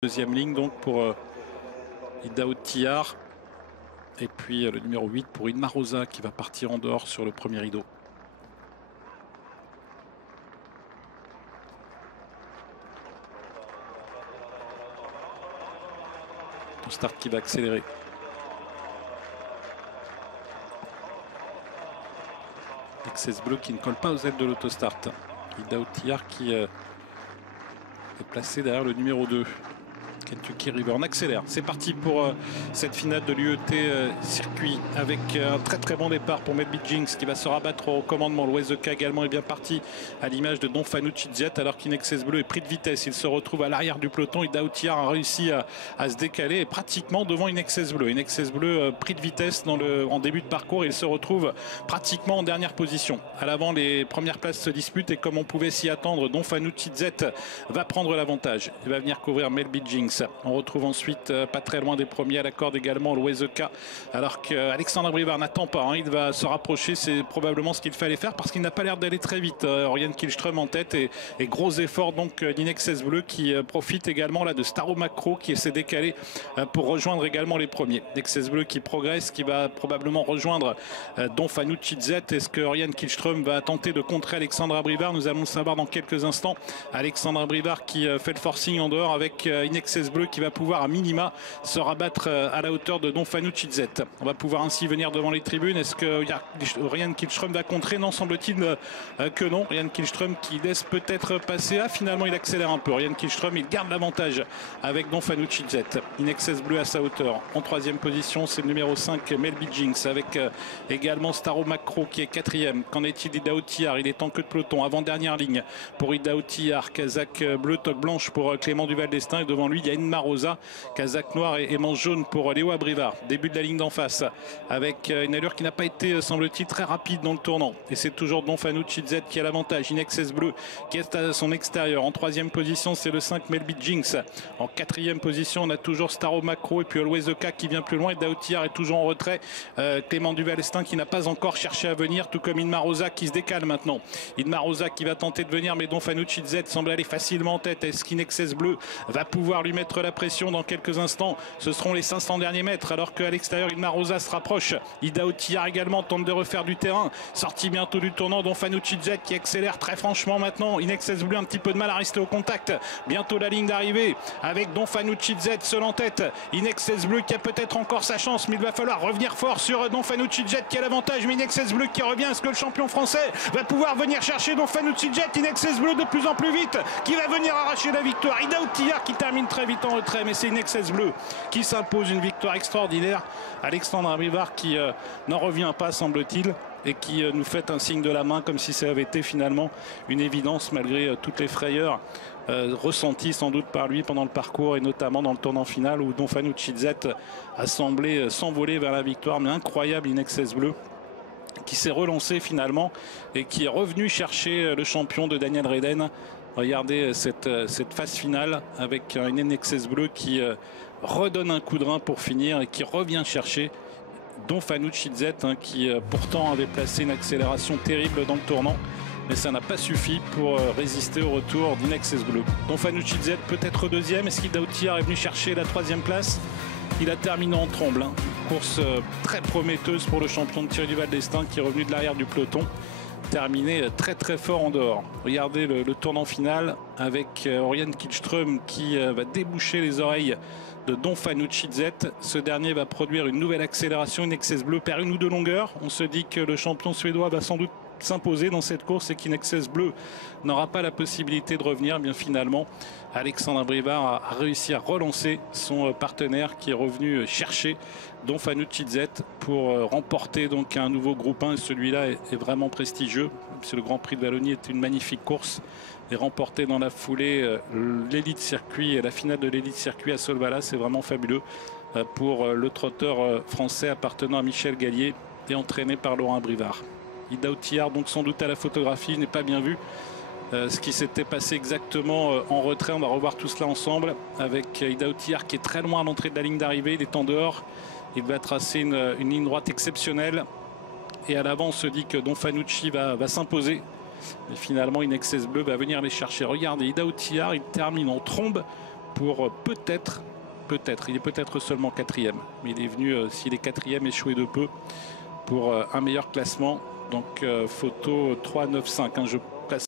Deuxième ligne donc pour Idaho Tillard. Et puis le numéro 8 pour Inma Rosa qui va partir en dehors sur le premier rideau. Ton start qui va accélérer. Excess bleu qui ne colle pas aux ailes de l'autostart. Idaho Tillard qui est placé derrière le numéro 2. Kentucky River. On accélère. C'est parti pour cette finale de l'UET circuit avec un très très bon départ pour Melby Jinx qui va se rabattre au commandement. L'Ouezeka également est bien parti à l'image de Don Fanucci Zet alors qu'Inexcess Bleu est pris de vitesse. Il se retrouve à l'arrière du peloton. Idaho Tillard a réussi à se décaler et pratiquement devant Inexcess Bleu. Inexcess Bleu pris de vitesse en début de parcours. Il se retrouve pratiquement en dernière position. À l'avant, les premières places se disputent et comme on pouvait s'y attendre, Don Fanucci Zet va prendre l'avantage. Il va venir couvrir Melby Jinx. On retrouve ensuite pas très loin des premiers à la corde également l'Ouezeka alors qu'Alexandre Brivard n'attend pas. Il va se rapprocher, c'est probablement ce qu'il fallait faire parce qu'il n'a pas l'air d'aller très vite. Oriane Kihlström en tête et gros effort donc d'Inexcess Bleu qui profite également là de Staro Macro qui s'est décalé pour rejoindre également les premiers. Inexcess Bleu qui progresse, qui va probablement rejoindre Don Fanucci Zet. Est-ce que Oriane Kihlström va tenter de contrer Alexandra Brivard? Nous allons le savoir dans quelques instants. Alexandra Brivard qui fait le forcing en dehors avec Inexcess Bleu qui va pouvoir à minima se rabattre à la hauteur de Don Fanucci Zet. On va pouvoir ainsi venir devant les tribunes. Est-ce que Oriane Kihlström va contrer? Non, semble-t-il que non. Oriane Kihlström qui laisse peut-être passer. Finalement il accélère un peu. Oriane Kihlström il garde l'avantage avec Don Fanucci Zet. Inexcess Bleu à sa hauteur. En troisième position c'est le numéro 5 Melby Jinx avec également Staro Macro qui est quatrième. Qu'en est-il d'Idaho Tillard? Il est en queue de peloton. Avant-dernière ligne pour Idaho Tillard. Casaque bleu, toque blanche pour Clément Duval d'Estaing. Et devant lui il y a Inma Rosa, casaque noir et manche jaune pour Léo Brivard. Début de la ligne d'en face avec une allure qui n'a pas été, semble-t-il, très rapide dans le tournant. Et c'est toujours Don Fanucci Zet qui a l'avantage. Inexcess Bleu qui est à son extérieur. En troisième position, c'est le 5 Melby Jinx. En quatrième position, on a toujours Staro Macro et puis Ouezeka qui vient plus loin. Et Idaho Tillard est toujours en retrait. Clément Duval-Estin qui n'a pas encore cherché à venir, tout comme Inma Rosa qui se décale maintenant. Inma Rosa qui va tenter de venir, mais Don Fanucci Zet semble aller facilement en tête. Est-ce qu'Inexcess Bleu va pouvoir lui mettre la pression dans quelques instants? Ce seront les 500 derniers mètres alors qu'à l'extérieur Inma Rosa se rapproche. Idaho Tillard également tente de refaire du terrain. Sorti bientôt du tournant Don Fanucci Zet qui accélère très franchement maintenant. Inexcess Bleu un petit peu de mal à rester au contact. Bientôt la ligne d'arrivée avec Don Fanucci Zet seul en tête. Inexcess Bleu qui a peut-être encore sa chance mais il va falloir revenir fort sur Don Fanucci Zet qui a l'avantage. Mais Inexcess Bleu qui revient. Est-ce que le champion français va pouvoir venir chercher Don Fanucci Zet? Inexcess Bleu de plus en plus vite qui va venir arracher la victoire. Idaho Tillard qui termine très vite en retrait mais c'est Inexcess Bleu qui s'impose une victoire extraordinaire. Alexandre Brivard qui n'en revient pas semble-t-il et qui nous fait un signe de la main comme si ça avait été finalement une évidence malgré toutes les frayeurs ressenties sans doute par lui pendant le parcours et notamment dans le tournant final où Don Fanucci Zet a semblé s'envoler vers la victoire. Mais incroyable Inexcess Bleu qui s'est relancé finalement et qui est revenu chercher le champion de Daniel Redden. Regardez cette phase finale avec un Inexcess Bleu qui redonne un coup de rein pour finir et qui revient chercher Don Fanucci Zet qui pourtant avait placé une accélération terrible dans le tournant. Mais ça n'a pas suffi pour résister au retour d'Inexcess Bleu. Don Fanucci Zet peut-être deuxième. Est-ce qu'Idaho Tillard est venu chercher la troisième place? Il a terminé en tremble. Course très prometteuse pour le champion de Thierry Duval d'Estaing qui est revenu de l'arrière du peloton. Terminé très très fort en dehors. Regardez le tournant final avec Oriane Kihlström qui va déboucher les oreilles de Don Fanucci Zet. Ce dernier va produire une nouvelle accélération. Inexcess Bleu perd une ou deux longueurs. On se dit que le champion suédois va sans doute s'imposer dans cette course et qu'Inexcess Bleu n'aura pas la possibilité de revenir. Bien finalement, Alexandre Brivard a réussi à relancer son partenaire qui est revenu chercher Don Fanucci Zet pour remporter donc un nouveau groupe 1. Celui-là est vraiment prestigieux. C'est le Grand Prix de Wallonie, est une magnifique course et remporter dans la foulée l'élite circuit et la finale de l'élite circuit à Solvala, c'est vraiment fabuleux pour le trotteur français appartenant à Michel Gallier et entraîné par Laurent Brivard. Idaho Tillard donc sans doute à la photographie, je n'ai pas bien vu ce qui s'était passé exactement en retrait. On va revoir tout cela ensemble avec Idaho Tillard qui est très loin à l'entrée de la ligne d'arrivée. Il est en dehors, il va tracer une ligne droite exceptionnelle et à l'avant on se dit que Don Fanucci va s'imposer. Et finalement Inexcess Bleu va venir les chercher. Regardez Idaho Tillard, il termine en trombe pour peut-être, il est peut-être seulement quatrième, mais il est venu, s'il est quatrième, échouer de peu pour un meilleur classement. Donc photo 3-9-5, hein, je